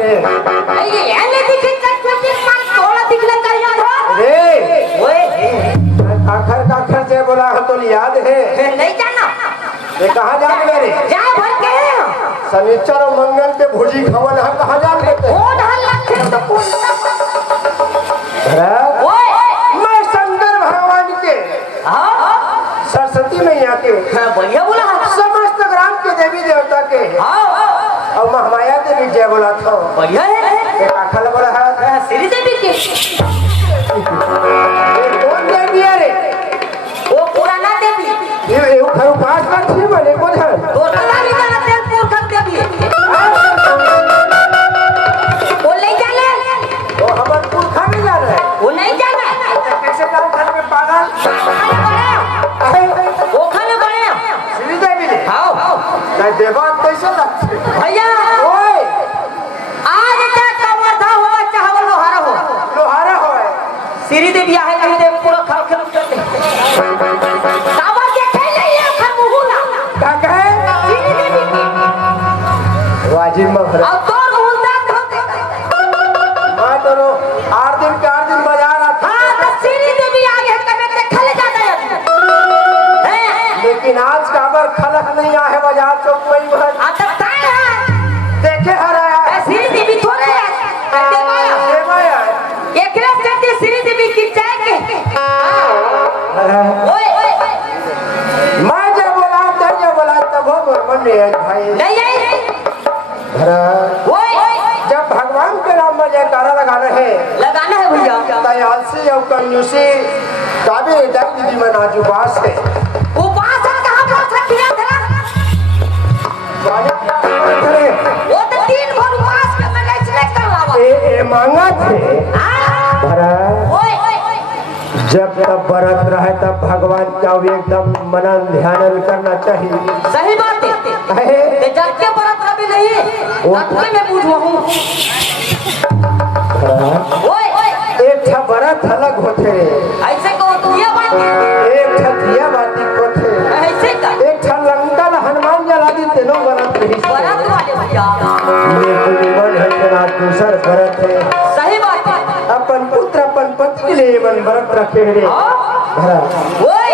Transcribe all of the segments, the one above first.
रे ये याले दिखे चक्कर मान थोड़ा दिखला कर याद हो रे ओए आखर से बोला है तो याद है नहीं जाना ये कहाँ जान गए रे जा भर के शनिचर और मंगल के भोजी खवन है कहाँ जान गए कौन हल्ला थे तो कौन ओए मैं शंकर भगवान के हां सरस्वती मैया के बढ़िया बोला समस्त ग्राम के देवी देवता के हां और महामाया देवी जय बोला था बढ़िया है एक आखल बोला है श्री देवी के कौन देवी है रे वो पुराना देवी ये खरु पास का थी बने को धर तो तलावी का तेल पूर देवी वो ले जाले वो हमर पुरखा में जा रहा है वो नहीं जाना कैसे जाऊं घर में पागल वो खाने बने श्री देवी ने आओ नहीं देवा कैसे लगते भैया ओए आज क्या कवर था हो चाहे लोहारा हो लोहारा हो श्री देवी आहे नहीं दे पूरा खा खेल करते कावर के खेले ये खमुहुला क्या कहे श्री देवी की वाजिब मगर अब तो मुहूर्त होते मां तो 8 दिन बजा रहा था हां तो श्री देवी आगे कने ते खले जाता है लेकिन आज काबर खलक नहीं आए बाजार चौक में भर आता है देखे हराया श्री देवी थोड़े देवाया देवाया एकरे चलते श्री देवी की जाएंगे ओए मैं जब बोला तब वो मन में है भाई नहीं आई भरा ओए जब भगवान के नाम में जयकारा लगाना है भैया तयालसी और कंजूसी काबे दाई दीदी में नाजुबास है उपास कहां पहुंच रखिया था वो तो 3 भर उपास के मैं इसने कर लावा ए मांगा थे भरा ओए जब तब व्रत रहे तब भगवान का एकदम मनन ध्यान करना चाहिए सही बात है ते जग के व्रत कभी नहीं तत्व में पूछवा हूं ओए एक था व्रत अलग होते ऐसे को तू ये बात एक था दिया बाती को थे ऐसे का एक था लंका हनुमान जला दी तेनो व्रत नहीं व्रत वाले भैया लेकिन मन है तेरा दूसर व्रत है सही बात है अपन पुत्र अपन पति के लिए मन व्रत रखे रे भरा ओए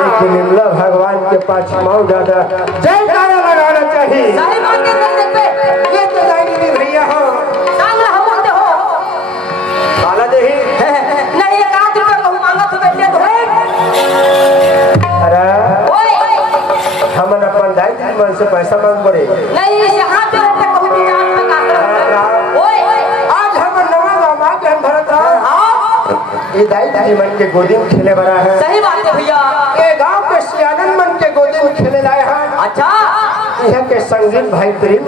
लेकिन इमला भगवान के पास माओ ज्यादा जयकारा लगाना चाहिए सही बात है कर पे ये तो जाएंगे भैया हो सांग हम बोलते हो काला देही नहीं 1 रुपए को मांगा तो बैठे तो अरे ओए हम अपन दाई मन से पैसा मांग पड़े नहीं यहां पे रहते कहूं कि जान में का ओए आज हम नवा गामा के हम भरत हां ये दाई मन के गोदी में खेले बड़ा है सही बात है भैया ये गांव के सियानन मन के गोदी में खेले लाए हैं अच्छा यह के संगीत भाई प्रेम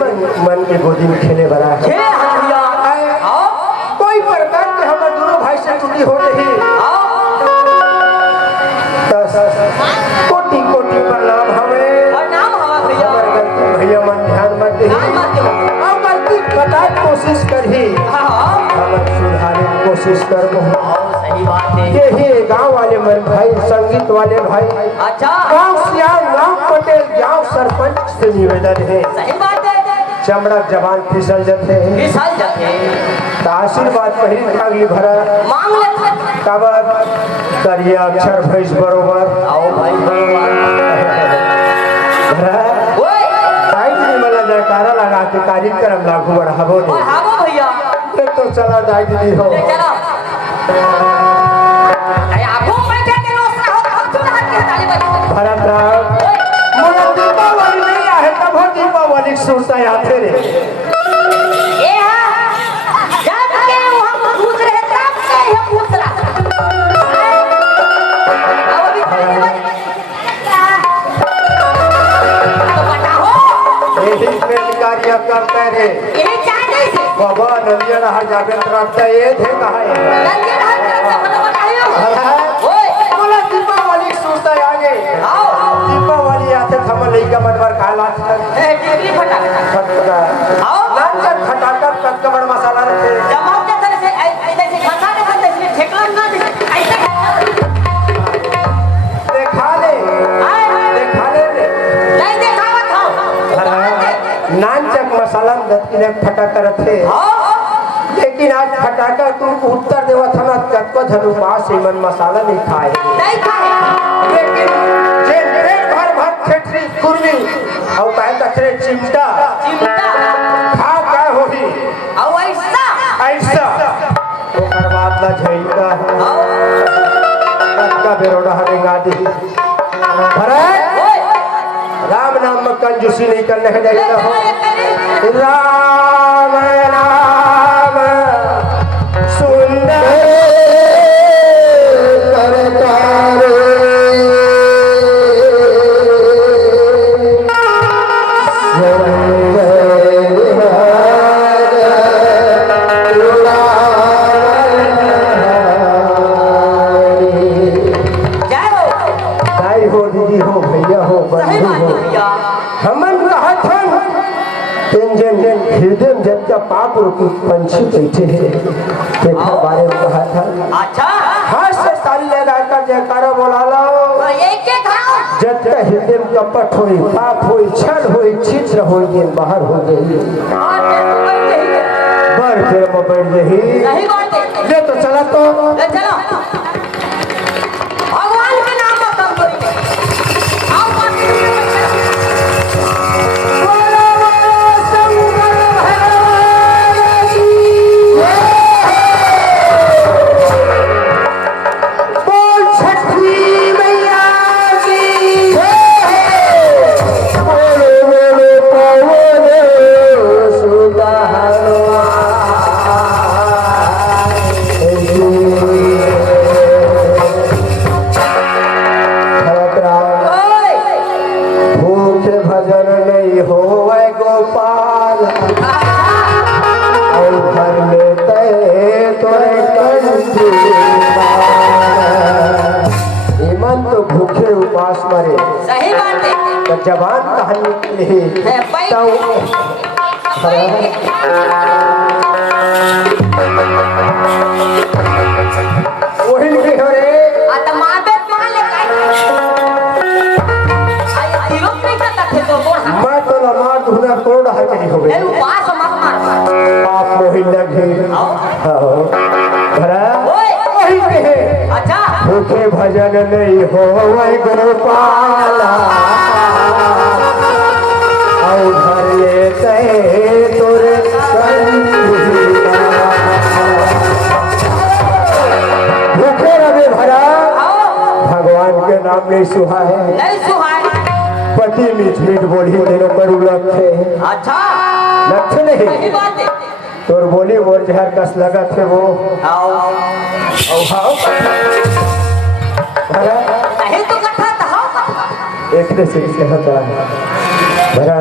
मन के गोदी में खेले बड़ा है खेल भैया आओ कोई प्रकार के हम दोनों भाई से टूटी हो रही आओ कोटि कोटि प्रणाम हमें और नाम हवा भैया हमारी गलती भैया मन ध्यान मत दे नाम मत दो हम गलती बताए कोशिश करी हां हम सुधारने की कोशिश कर सही बात है यही गांव वाले मन भाई संगीत वाले भाई अच्छा गांव सियाल गांव पटेल गांव सरपंच से निवेदन है सही बात है चमड़ा जवान फिसल जाते हैं विशाल जाते तो आशीर्वाद पहली अगली भरा मांग ले काबर करिए अक्षर भैंस बरोबर आओ भाई भरा ओए दाई जी मला जयकारा लगा के कार्यक्रम लागू बढ़ावो और हागो भैया तो चला दाई दीदी हो चलो अरे आगो बैठे के रोसना हो हम सुना के ताली बजा भरत राम मोला दीपावली नहीं आहे तब हो दीपावली सुनता आते रे ए हां जब के हम पूछ रहे तब से ये पूछ रहा अब अभी तो बताओ यही प्रेम कार्य करते रे ये चाहते से बाबा नंदिया रहा जाबे तरफ ये थे कहा है नंगे हाथ से मतलब बताओ ओए मोला दीपावली सुनता आगे आओ दीपावली आते हम लइका मनवर खाला ए टिकली फटा फटका आओ नाच खटाकर कटकबर मसाला रखे जमाव के तरह से ऐसे खसा के तरह से ठेकला ना ऐसे देखा ले नहीं देखावत हो नाच मसाला ने फटाका रखे लेकिन आज फटाका तू उत्तर देवा था ना कत को धनु पास मन मसाला नहीं खाए लेकिन जे पेट भर भात खेटरी कुर्मी और काय तखरे चिमटा खाओ का होही ऐसा ओकर बाद ला झइका का बेरोड़ा हरेगा दी भरत राम नाम में कंजूसी नहीं करने के देगा हो राम नाम सुंदर करता पाप रूपी पंछी बैठे हैं देखा बारे में कहा था अच्छा हाथ से ताली लगाकर जयकारा बोला लो जब तक हृदय में कपट होई पाप होई छल होई छिद्र होई दिन बाहर हो गई बर फिर में बैठ रही ले तो चला तो चलो भगवान के नाम में कम करेंगे जवान कहानी के लिए वही लिखे हो रे मैं तो लमा धुना तोड़ रहा के हो गए आप मोहि लगे भरा वही कहे भूखे भजन नहीं हो गोपाला घर लेते तोरे भूखे रवे भरा भगवान के नाम नहीं सुहाए पति मीठ मीठ बोली तेरो करू लक्ष्य अच्छा लक्ष्य नहीं तोर बोली मोर जहर कस लगा थे वो आओ भरा नहीं तो कथा था एक ने से कहता भरा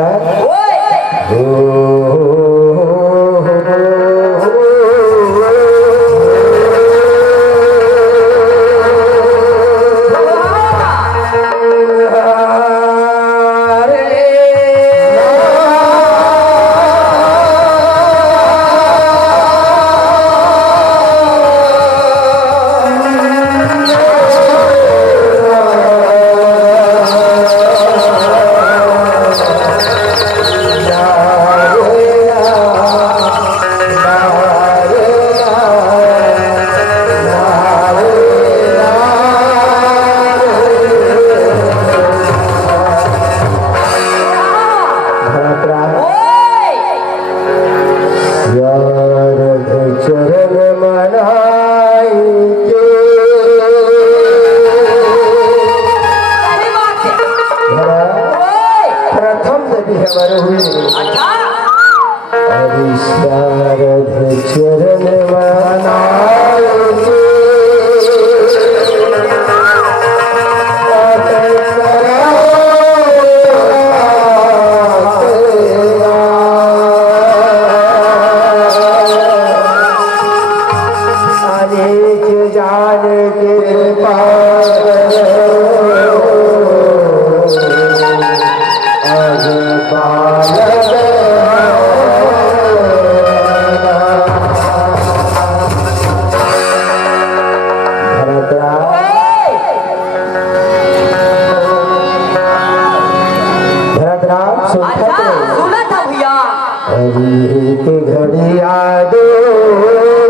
एक घड़िया दो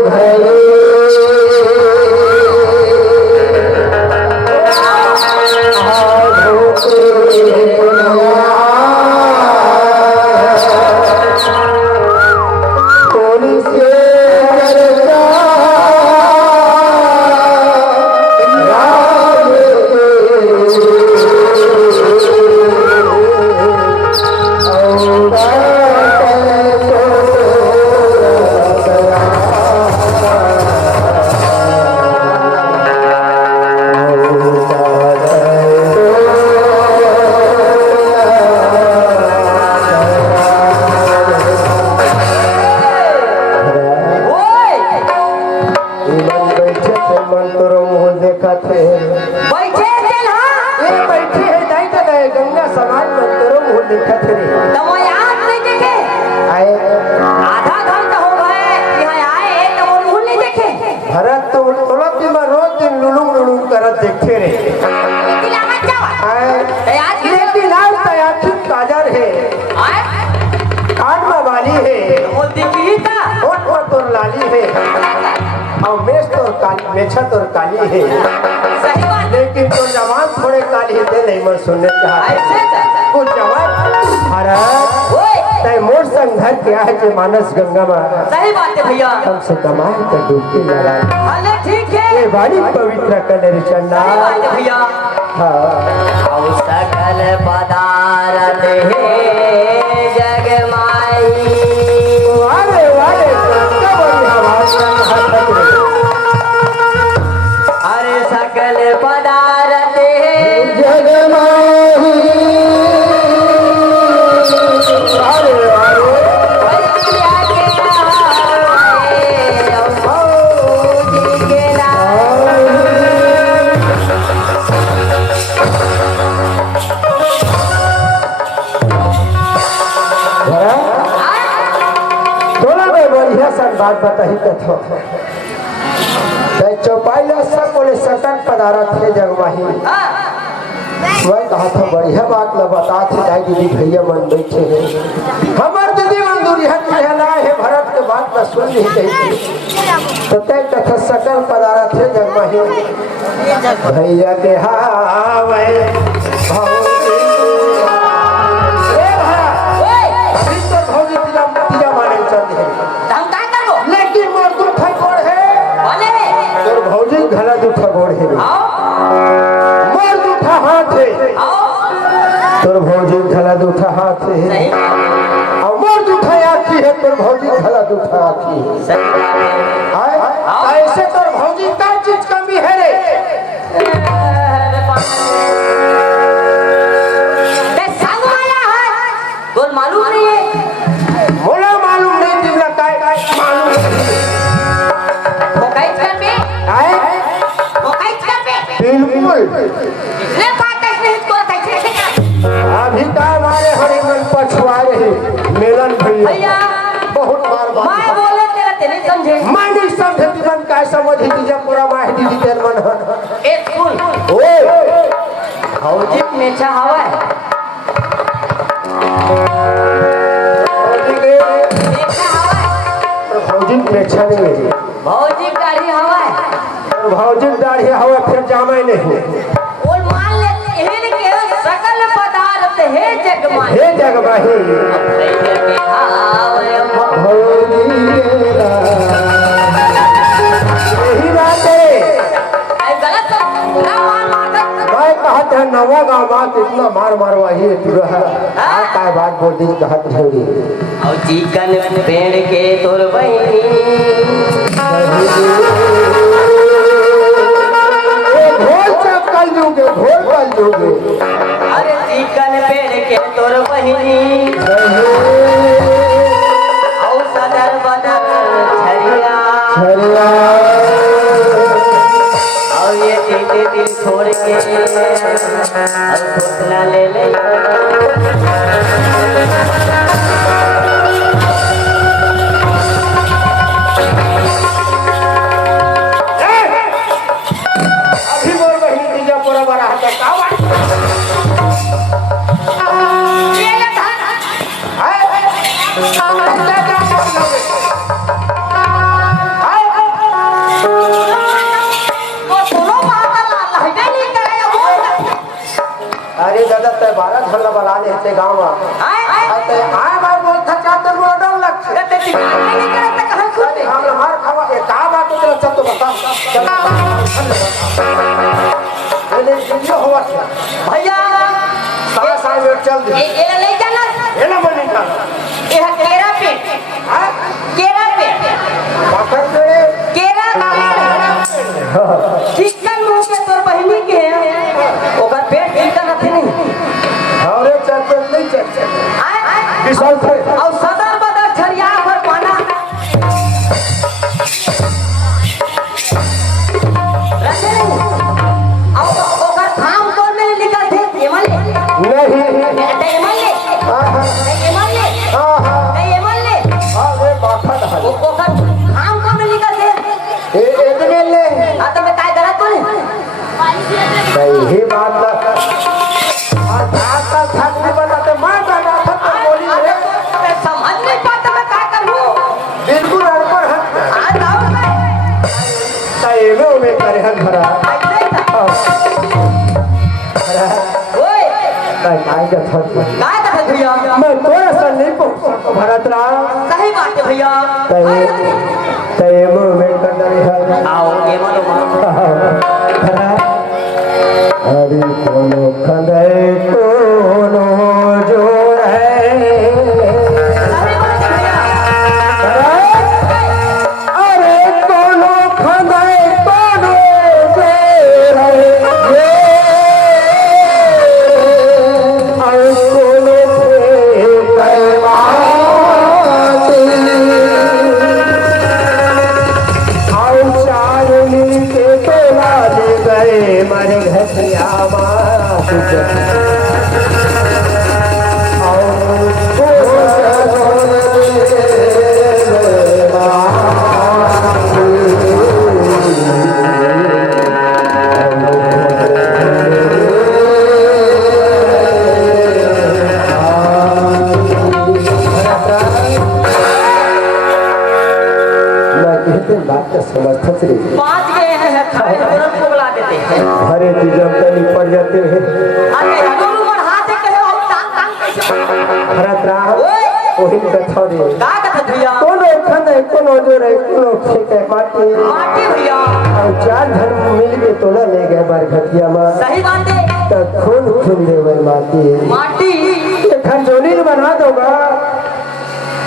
घड़ी गंगा समाज में तेरो मुँह दिखत रे तो याद नहीं देखे आए आधा घंटा हो गए यहाँ आए तो वो मुँह नहीं देखे भरत तो तोला दिन में रोज दिन लुलुम लुलुम करत देखे रे दिलावत जावा आए आज लेकिन आज तयाखी काजर है आए कान में वाली है वो दिखी था होठ पर तोर लाली है और मेष तोर काली मेछा तोर काली है सही बात लेकिन तो जवान थोड़े काली है दे नहीं मन सुनने चाहते ऐसे कुछ जवान भरत ओए तय मोर संग घर क्या है कि मानस गंगा में सही बात है भैया कम से कमाए तो डूबती लगा अरे ठीक है ये बड़ी पवित्र कलर चन्ना सही बात है भैया हाँ औ सकल पदार्थ है जग माई वाले वाले क्या बढ़िया बात है अरे सकल पदार्थ है जग माही वाले वाले भैया के आए मौजी के नाम तोला में बढ़िया सन बात बताही कथो चौपाई सब बोले सकल पदार्थ है जगमाही मैं कहा था बढ़िया बात न बता थे जाए दीदी भैया मन बैठे हैं हमार दीदी मन दुनिया के ना है भरत के बात न सुन नहीं कही तो तय कथा सकल पदार्थ है जगमाही भैया के हावे लेकिन मोर दुख गोड़ है तोर भौजी घला दुख गोड़ है मोर दुखा हाथ है तोर भौजी घला दुख हाथ है और मोर दुखा आखी है तोर भौजी घला दुख आखी है ऐसे तोर भौजी का चीज कमी है रे मालूम नहीं है मोला मालूम नहीं तिमला काय मालूम आए बिल्कुल अभी का मारे हरे मन पछुआ रहे मेलन भैया बहुत बार बात मैं नहीं समझे मन काय समझी दीजिए पूरा माह दीदी तेर मन ओए भौजी मेछा हवा है भौजी मेछा नहीं है भौजी दाढ़ी हवा है भौजी दाढ़ी हवा फिर जामे नहीं और मान ले एहन के सकल पदार्थ है जग माही हे जगमाही यही बात है गलत ना मैं कहते हैं नवा गाँव इतना मार मारवाही पूरा काय बात बोल दी कहत होगी और चिकन पेड़ के तोर बहिनी घोल से कल जोगे घोल कल जोगे अरे चिकन पेड़ के तोर बहिनी और सदर बदर छरिया और ये तीते दिल छोड़ के और घोसला ले ले अभी बोल बहिनी दीजा पूरा बड़ा हाथ का अरे दादा ते 12 झल्ला बला लेते गांव ते आय बार बोल था तो वो डर लग हम मार खावा ये का बात तो चल तो बता ये वीडियो हुआ था भैया सारा वेट चल दे ये ले जाना ये ना बनी का ये केरा पे हां केरा पे पकड़ दे केरा चिकन मुंह पे तोर बहिनी के ओकर पेट चिकन अथी नहीं अरे चल नहीं चल विशाल थे और सदर बदर छरिया भर पाना रखे नहीं और ओकर थाम तोर में निकल थे एमल ले नहीं एमल ले हां हां एमल ले हां हां एमल ले अरे बाखा ढा ओकर थाम को में निकल थे ए इतने ले आ तो मैं काय गलत बोले सही बात ना आता थाकने बनाते मैं बना था तो बोली रे मैं समझ नहीं पाता मैं क्या करूं बिल्कुल अड़पड़ है आ जाओ मैं सही में करे हन भरा ऐसे ही था ओए काय काय का था काय था भैया मैं तोरा सा नहीं पहुंच भरत राम सही बात है भैया सही में कर रहे हैं आओ ये मानो हरि कोनो खंदे कोनो जो है सही बात है भैया अरे कोनो खंदे कोनो जो है और कोनो के तोला ले गए मर घटिया बात का समर्थक रे पांच गए हैं खाए तुरंत को बुला देते हैं हरे जब तनी पड़ जाते हैं अरे दोनों मन हाथ से कहे और टांग टांग कैसे भरत राम ओही कथा रे का कथा भैया कोनो खंदे कोनो जोरे कोनो खेते माटी माटी भैया और चार धर्म मिल के तोला ले गए बार घटिया मां सही बात है तो खून खून देवे माटी माटी खंजोनी बना दोगा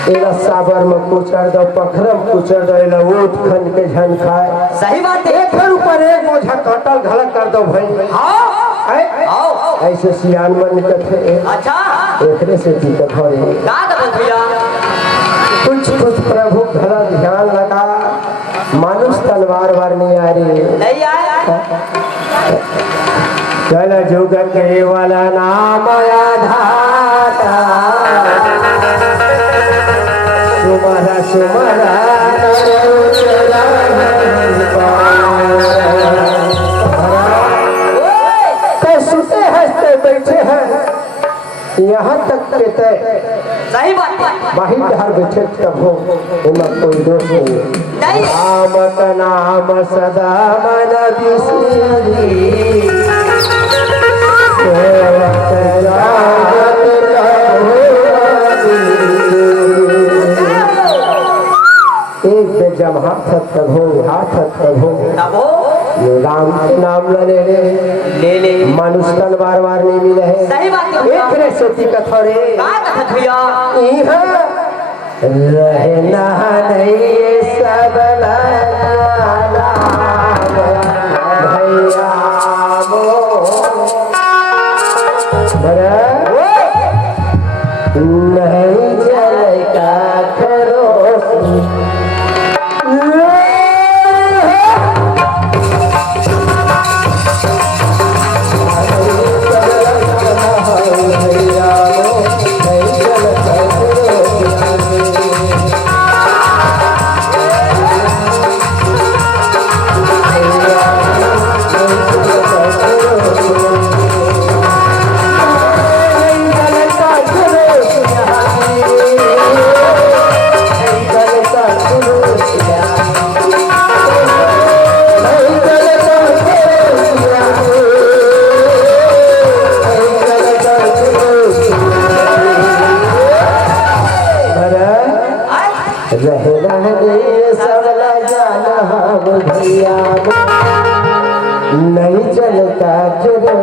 एला साबर में कुचर दो पखरम कुचर दो एला ऊट खन के झन खाए सही बात है एक ऊपर एक बोझा कटल घलक कर दो भाई आओ ऐसे सियान मन कथे अच्छा एकरे से दिक्कत हो रही का कथा भैया कुछ कुछ प्रभु घरा ध्यान लगा मानुष तलवार वार नहीं आ रही नहीं आया चल जुग के वाला नाम आधाता सुमरा सुमरा सुते हंसते बैठे हैं यहाँ तक के तय सही बात है बाही हर बैठे तब हो इनमें कोई दोष नहीं राम का नाम सदा मन बिसरी एक पे जब हाथ तब हो तब हो राम के नाम ले ले मनुष्य तलवार वार नहीं मिले है सही बात है एक रे सेती कथा रे का कथा भैया रहना नहीं सब भैया नहीं जल का खरो रहना दे सबला जाना हम भैया नहीं चलता चलो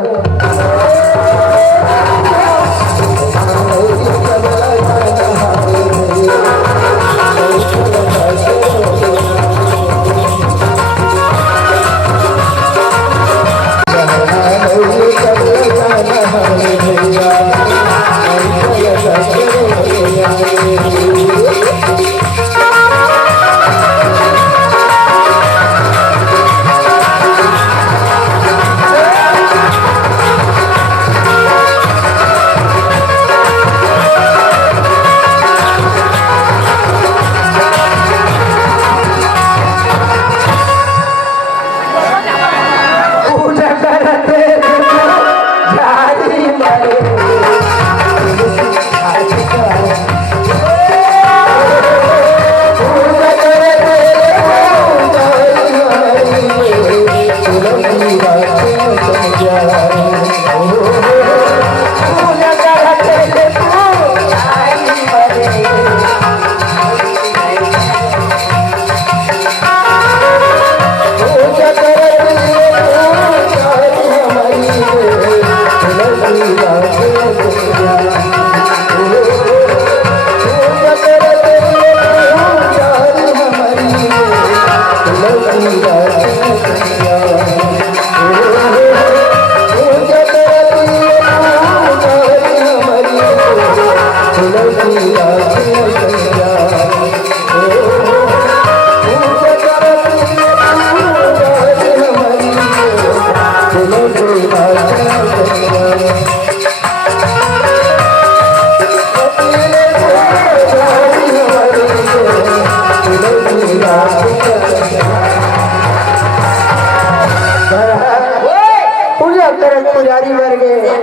पुजारी मर गए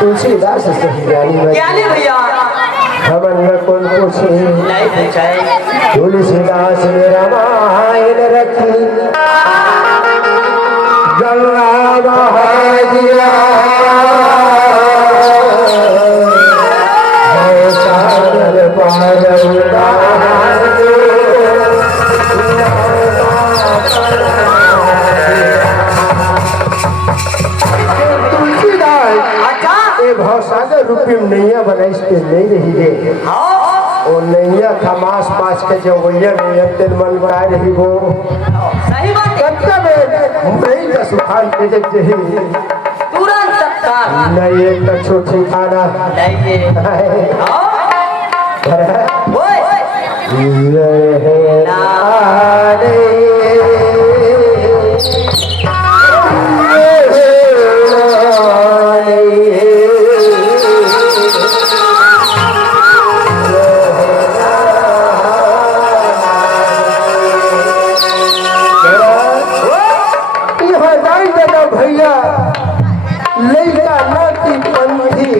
तुलसीदास ज्ञानी मर ज्ञानी भैया हमन में कौन पूछे नहीं पूछाए तुलसीदास ने रामायण रखी गंगा बहा दिया सागर पार भवसागर रूपी नैया बनाइस के नहीं रही रे ओ नैया खमास पास के जो वैया नैया तेल मन बनाए रही वो सही बात कत्ता में नहीं का सुखान के जग जही तुरंत तत्काल नहीं एक तो छोटी खाना नहीं ये भैया लैका नाती पंथी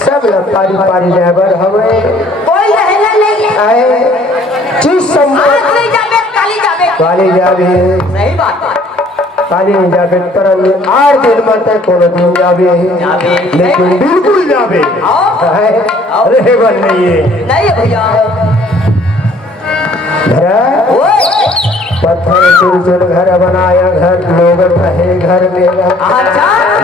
सब पारी पारी ड्राइवर हवे कोई रहना नहीं आए चीज संपर्क नहीं जाबे काली जाबे सही बात काली नहीं जाबे परन आर दिन मत कोनो दिन जाबे लेकिन बिल्कुल जाबे रहे बन नहीं भैया पत्थर चुर घर बनाया घर लोग रहे घर मेरा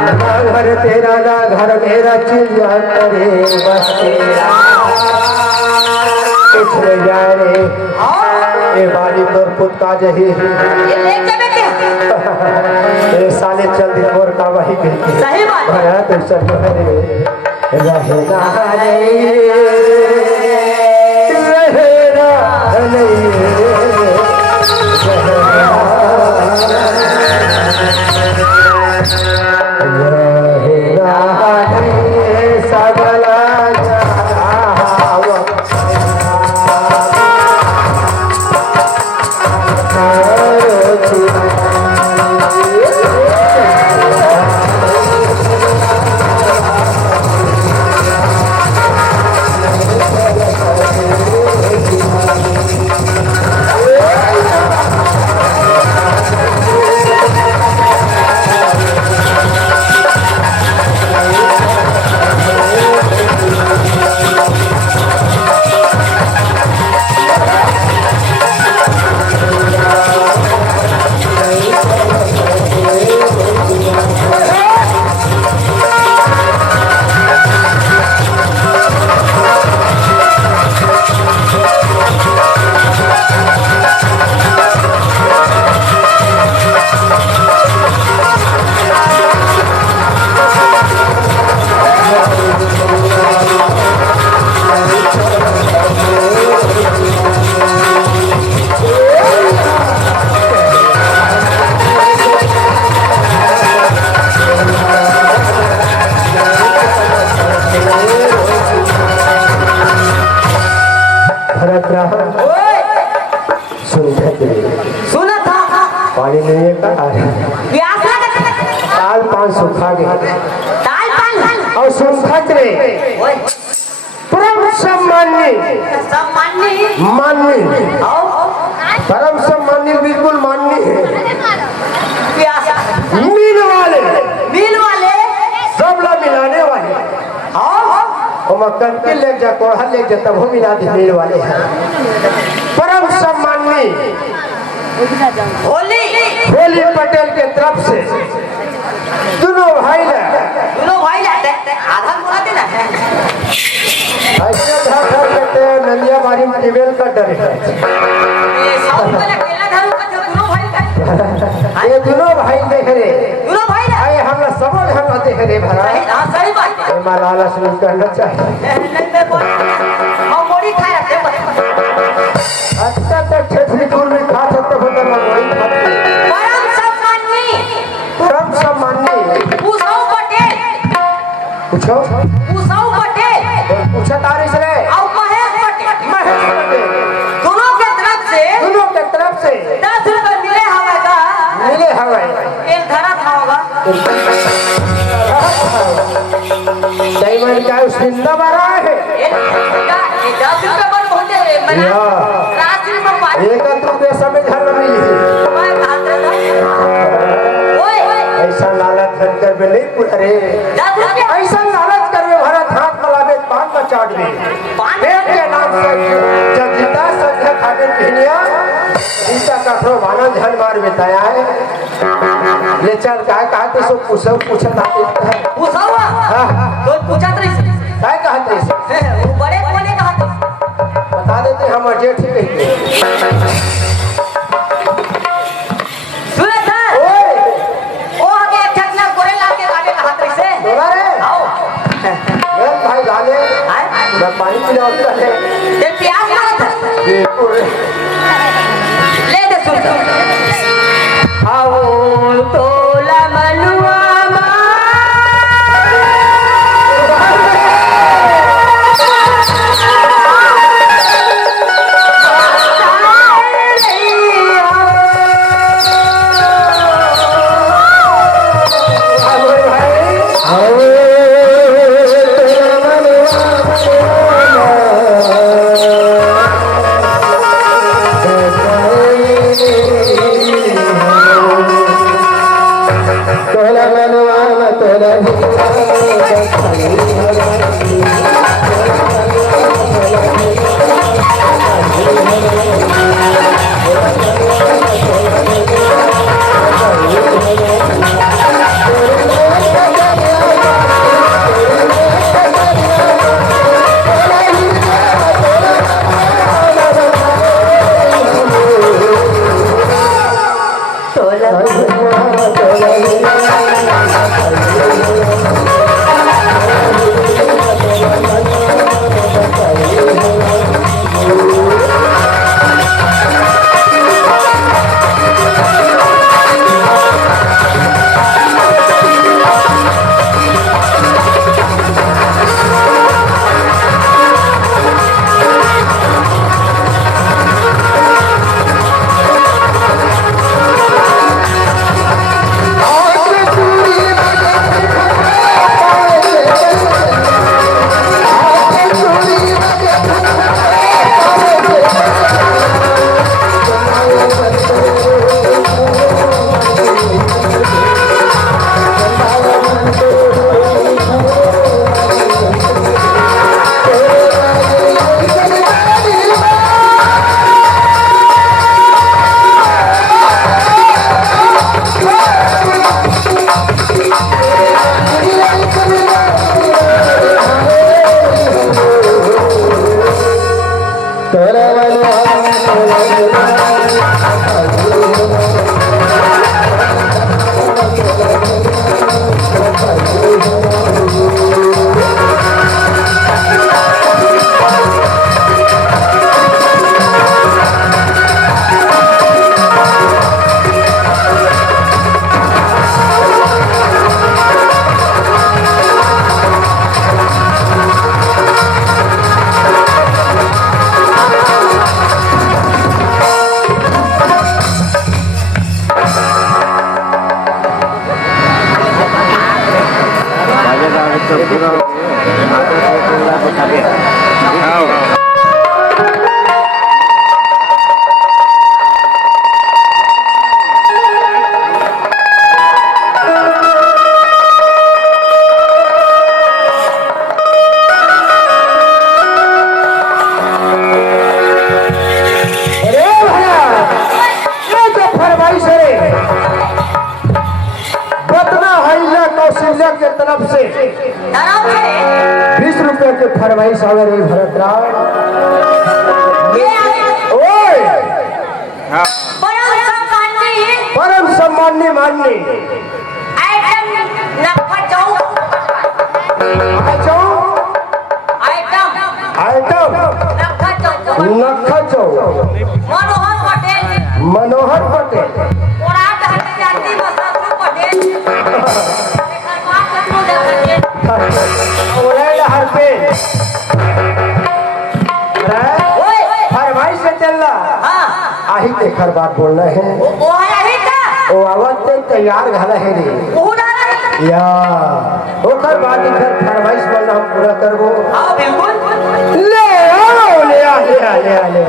ना घर तेरा ना घर मेरा चिड़िया करे बस तेरा कुछ ले जाए रे ये बाली तोर पुत का जही ये साले चल दिन और का वही कही सही बात भया तो सब रे रहना ओए सुनता सुना था पानी नहीं है का प्यास लगा ताल पान सुखा गए दाल पान और सुखा रे ओए परम सम्मानी माननी परम सम्मानी बिल्कुल माननी है प्यास मिल वाले सब ला मिलाने वाले और मक्कन के ले जा कोढ़ा ले जा तब हो मिला दे मिल वाले हैं परम सम्मानी होली पटेल के तरफ से दोनों भाई आधा बोला दे ना ऐसे धर करते हैं नंदिया बारी में जीवेल का डर है ये दोनों भाई देख रहे आए हम सब हम देख रहे भरा माला शुरू करना चाहिए अच्छा तक छठी दूर में खा सकते हो तो वही खाते परम सम्मानी पूछो पूछा तारीख रे महेश पटेल दोनों के तरफ से 10 रुपए मिले हवाई एक धरा था होगा डायमंड का जिंदा बना है ये 10 रुपए पर पहुंचे मैंने रात्रि में पानी एक तो पैसा में घर में मिली मैं खाते ओए ऐसा लालच कर में नहीं पूरा रे 10 रुपए ऐसा लालच कर में भरत हाथ मलावे पान में चाट दे पेट के नाम से जब जीता संख्या खाने पीनिया सीता का खरो वाना धन मार बिताया है ले चल कहा तो सब पूछता है पूछावा हां तो पूछा तो काय कहते वो बड़े कोने कहा बता देते हम जेठ ही कहते सुने सर ओए ओ आगे एक छटना गोरे लाके आगे कहा से बोला रे आओ ये भाई गाले मैं पानी पी रहा हूं ये प्यास मारा था बिल्कुल ले दे सुन आओ तोला मनुआ से 20 रुपए के फरमाइश आवे रे भरतराज। ओए परम सम्मान्य मान्य आइटम नखा चौ मनोहर पटेल फरमाइश से चलना आही तेखर बात बोलना है ओ आवत तैयार घाला है रे या ओकर बात इधर फरमाइश बोलना हम पूरा करबो। ले आओ ले आ ले आ ले आ ले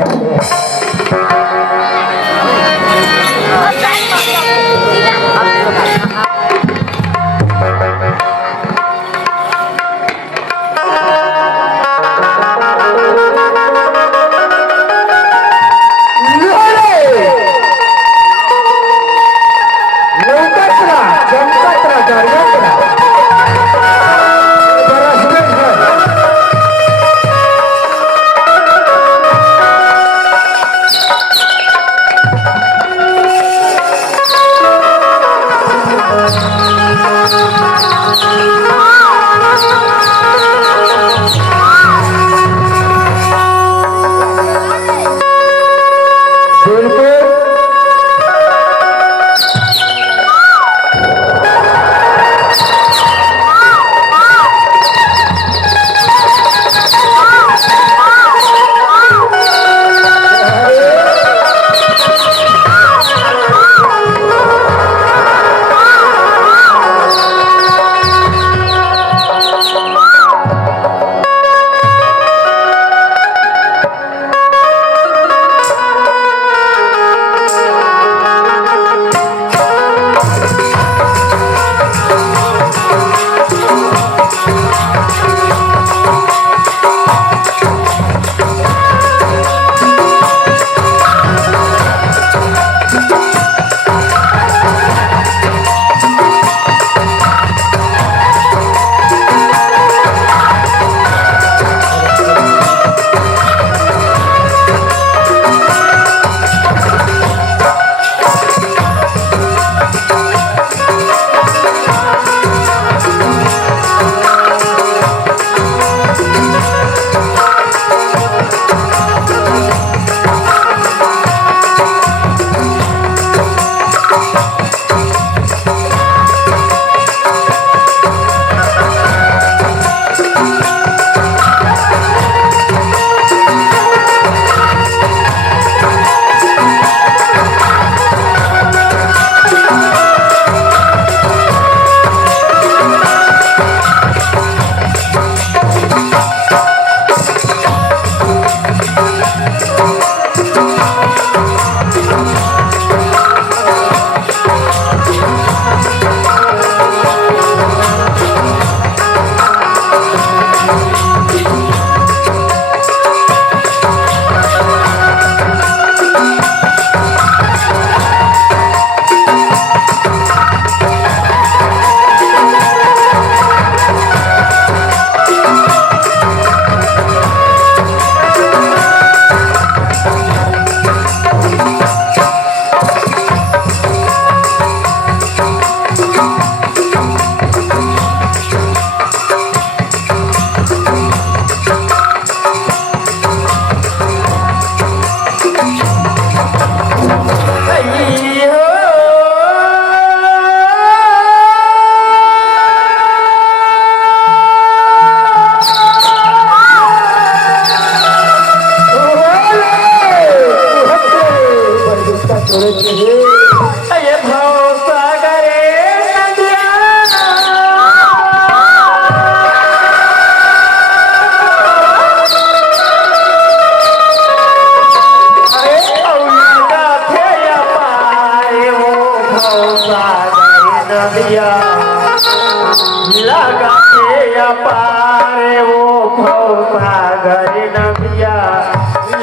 पारे वो भवसागर नदिया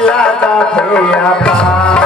लगा थे पार।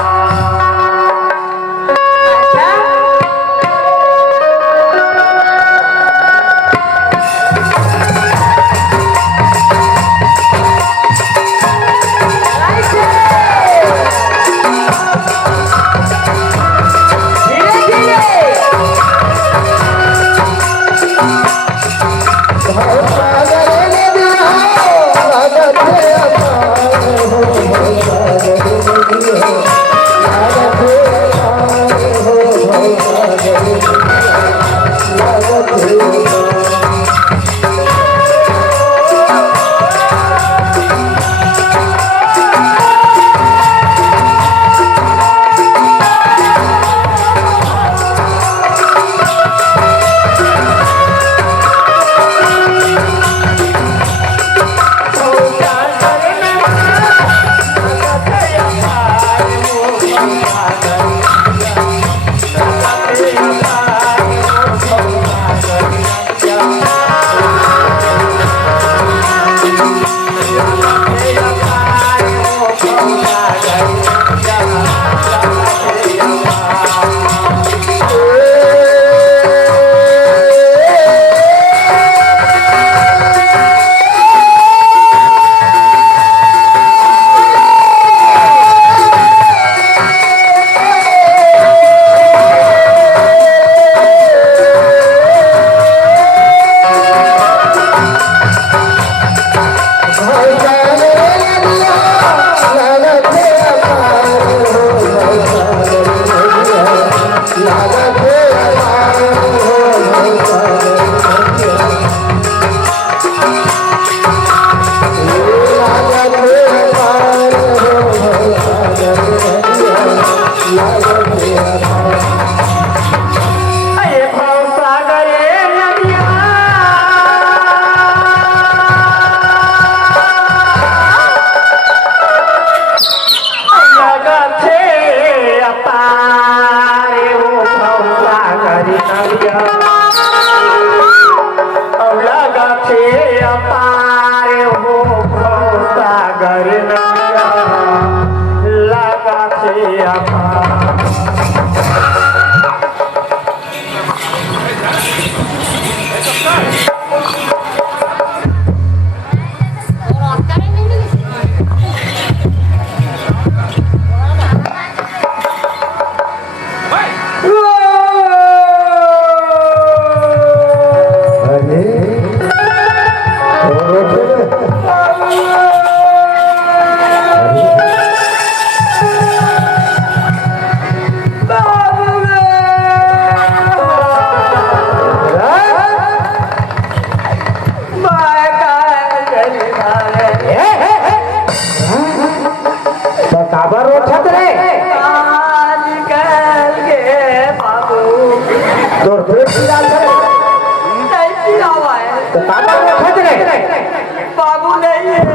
बाबू नहीं है।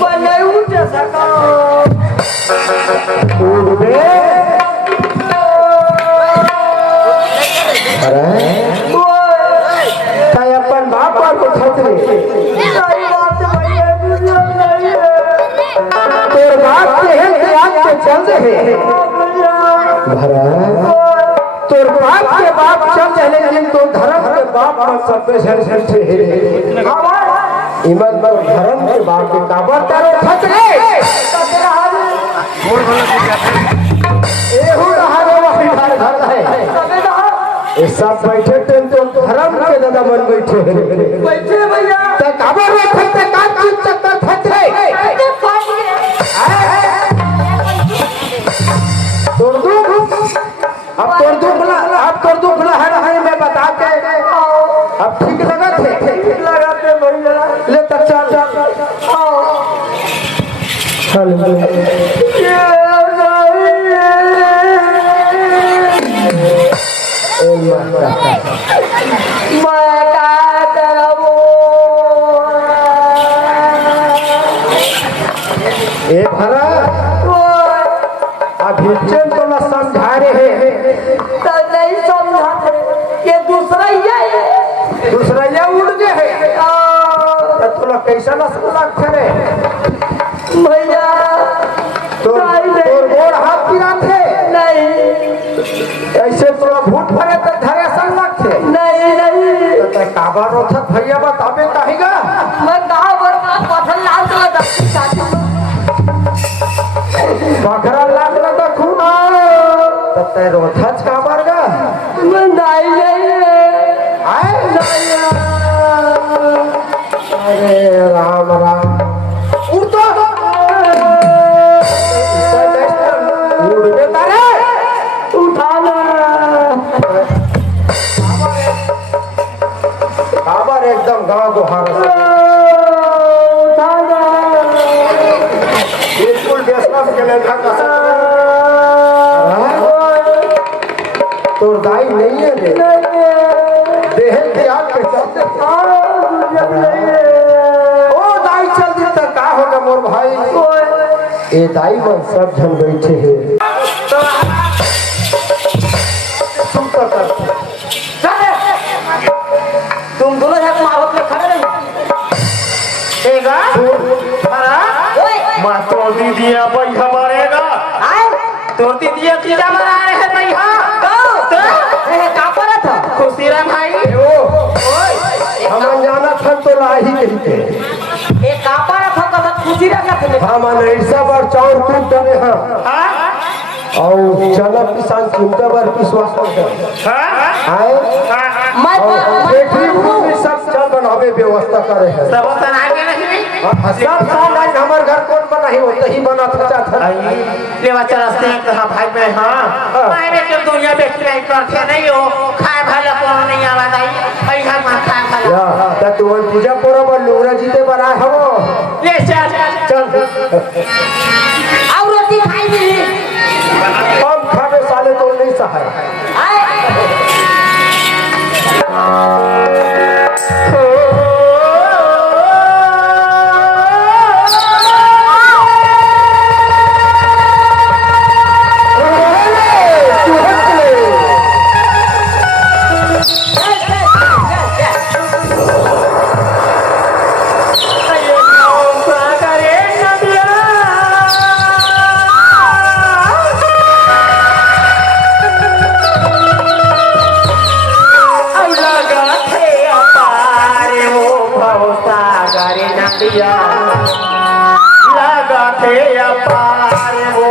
मैं नहीं उठ सका। अपन बाप को छतरे तेरे बाप के चल रहे तोर बाप के बाप चल रहे लेकिन तो धर्म के बाप सब ईमान धर्म के बाप के काबर तारे छतरे एहू रहावे वही घर घर है ये सब बैठे तो धर्म के दादा मन बैठे भैया तो काबर में फटते काट चुप चक्कर फटरे तोड़ दो बुला है मैं बता के अब ठीक लगा थे लगाते भैया ले तब चल ए भरा अभी तो न समझा रहे हैं तो नहीं समझा ये दूसरा ही है दूसरा ये उड़ गए है तो कैसा न समझा करे भैया तो गोड़ हाथ गिरा थे नहीं ऐसे तो भूत भरे तो धरे संग थे नहीं तो काबा रोथत भैया बताबे कहेगा मैं गाँव भर का पथल लाल तो दक्षिण साथी बकरा लाग ना खून तब ते रोथत काबर गा मैं नहीं आए एकदम गाँव गोहार बिल्कुल बेसम के लेखा का तोर दाई नहीं है रे देहन त्याग के चलते ओ दाई चल दी तो का होगा मोर भाई ए दाई मन सब जन बैठे हैं तुम तो कर तुम दोनों यहाँ माहौल में खड़े रहो एगा माँ तो दीदिया पैसा बढ़ेगा तो दीदिया तीजा बना रहे हैं भैया का पड़ा था खुशी राम भाई हम जाना था तो लाही कहते एक का पड़ा था कब खुशी रखा थे हम ऐसा बार चाउर कूट डरे हैं और चना किसान चिंता बार विश्वास करते आए मैं देखी भूमि सब चल बनावे व्यवस्था करे हैं सब बनाए नहीं सब सामान हमार घर कौन बनाई हो तही बना था चाहता लेवा चलते हैं कहां भाई मैं हां मैंने के दुनिया बेच नहीं करते नहीं हो खाए भला कौन नहीं आवा दाई पैसा माथा भला या त तुवन पूजा परब लुगरा जीते बनाए हो ले चल चल और रोटी खाई मिली कम खावे साले तो नहीं सहाय लगा थे अपार वो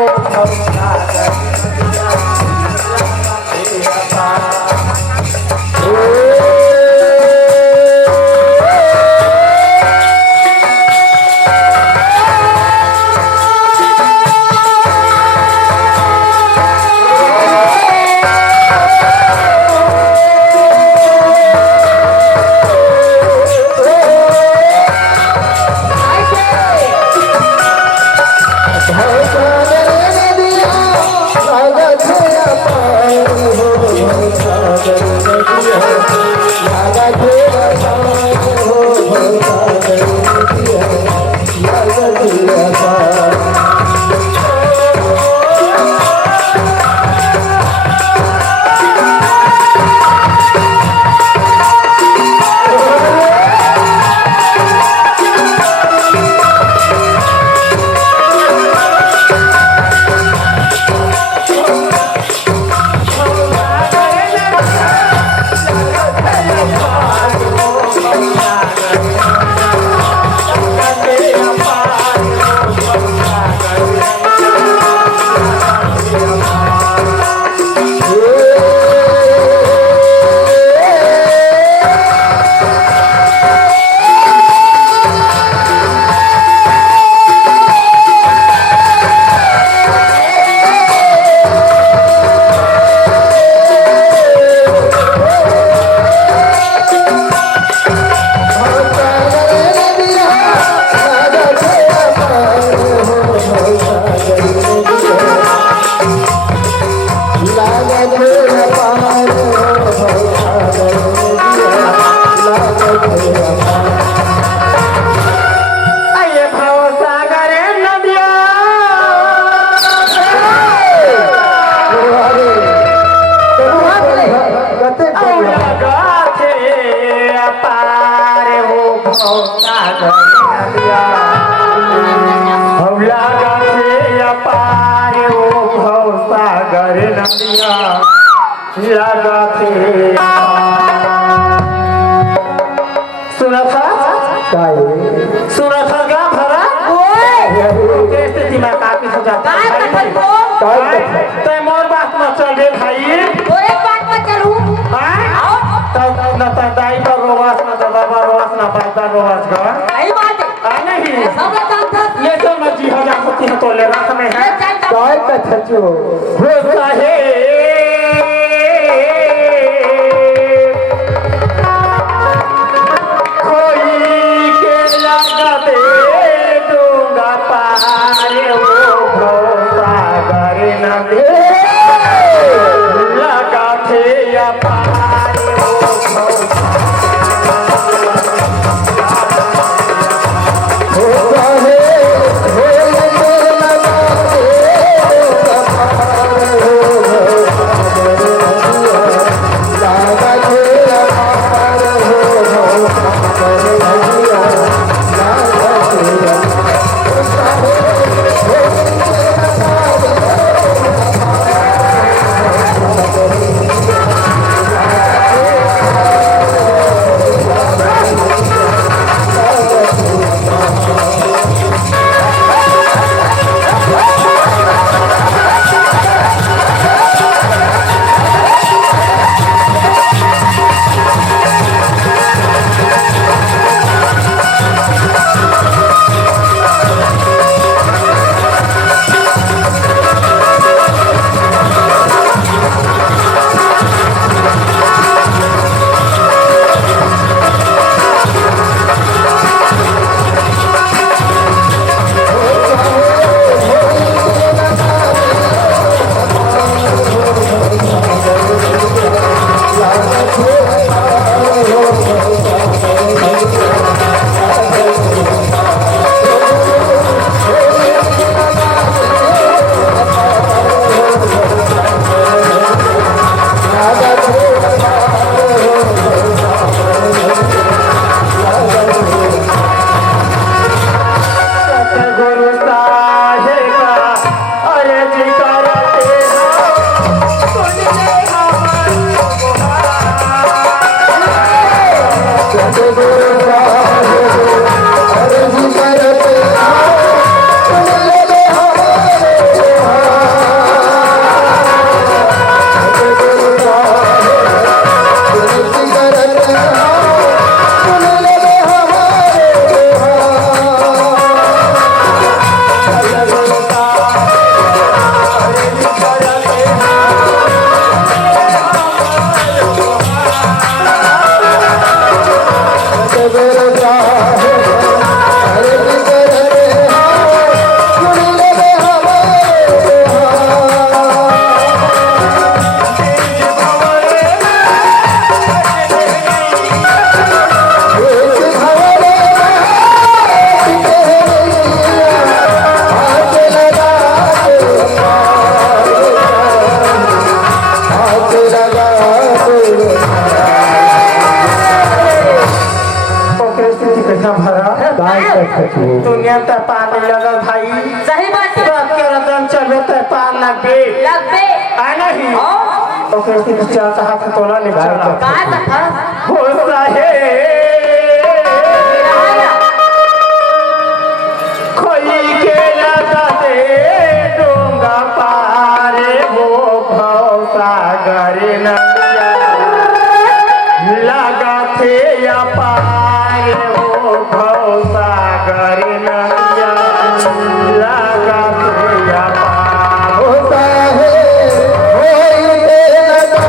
मोर बात न चल रे भाई तोरे बात में चलूं दाई पर रोवास न बाबा रोवास न बाबा रोवास का सही बात है नहीं सब जानता ये तो मैं जी हजार होती है तो ले रख में है काय कथा जो हो साहे दुनिया त पानी लगल भाई सही बात है बात के रतन चलो त पार लगे लगबे आ नहीं हां ओके स्थिति चलता हाथ तोला ले चला का था हो रहे खोई के लगा दे डोंगा पारे हो भव सागर नदिया लगा थे या पारे हो भव सागर नदिया लगा थे या पार होता है खोई के लगा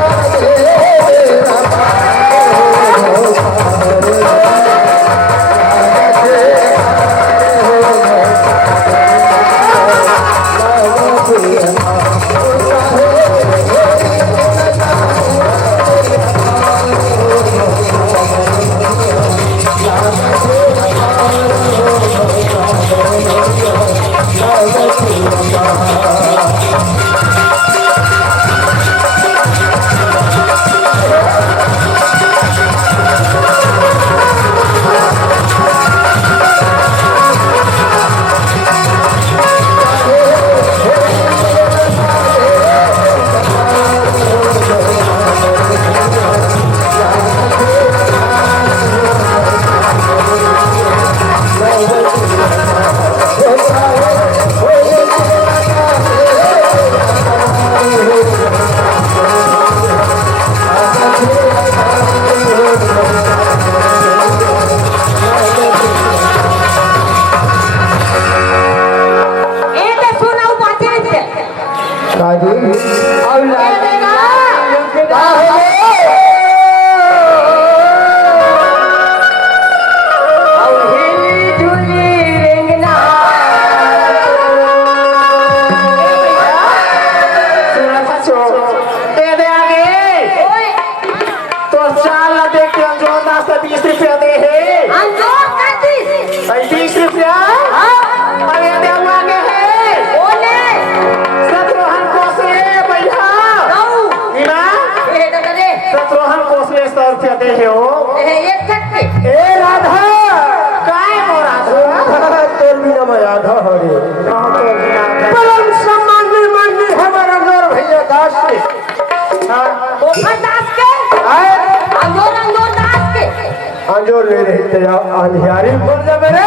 अंजोर ले रहे थे अंधियारी बोल जा मेरे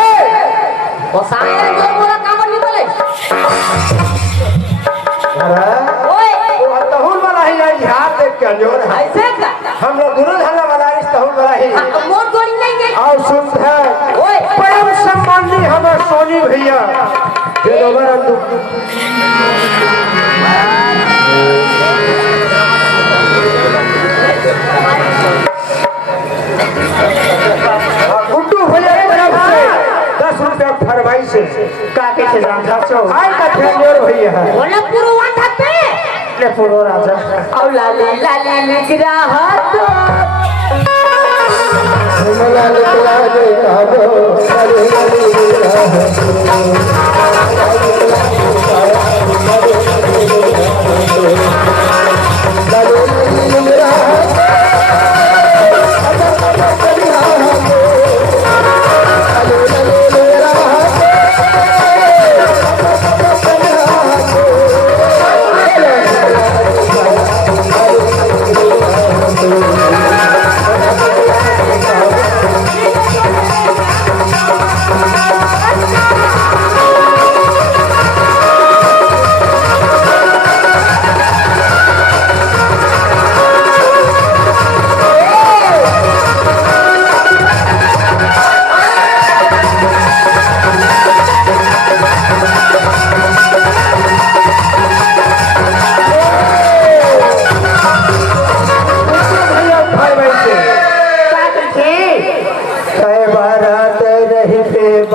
और सारे अंजोर बोला काबर नहीं बोले अरे ओए वो तहुल वाला ही अंधियार देख के अंजोर है ऐसे का हम लोग दोनों हल्ला वाला इस तहुल वाला ही मोर गोली नहीं गई आओ सुन है ओए परम सम्मानी हमारे सोनी भैया ये दोबारा गुड्डू भैया की तरफ से 10 रुपया फरमाई से काके से जान छो आए का ठेंगोर भैया है बोला पुरवा था पे ले पुरो राजा और लाली निगरा हाथ मला निकला दे काबो करे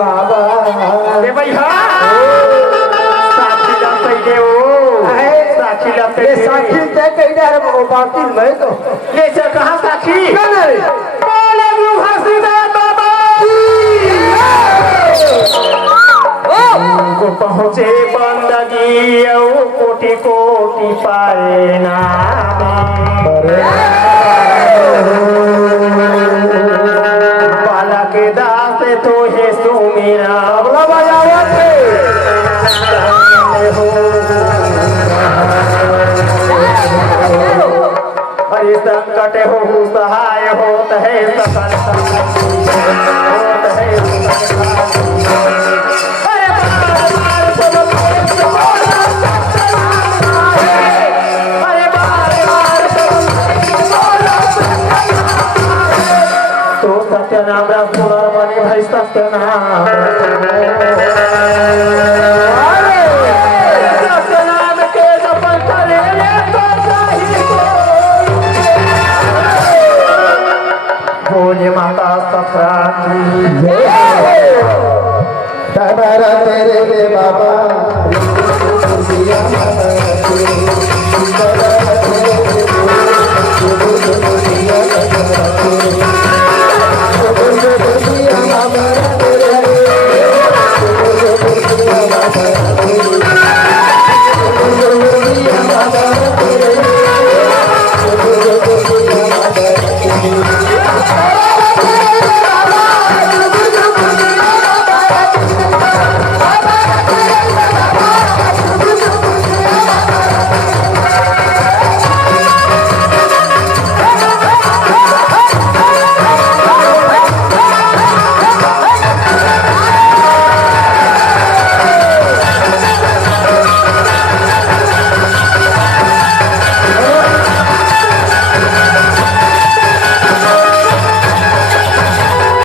बाबा ए भैया साथी ला पहले ओ साथी ला ये पहले साखी तय कहीं रे बाकी मैं तो ले चल कहां साथी नहीं बोले गुरु हसीदार बाबा को पहुंचे बंदगी औ कोटि कोटि पाए नाम बाला के दास तो है सुमीरा अगला बजावत हरि संकट हो सहाय होत है सकल होत है अरे बार तो सत्यनाम राम पुनर्मणि भाई सत्यनाम सत्यनाम के जपन करे तो सही भोले माता सफराती तेरे बाबा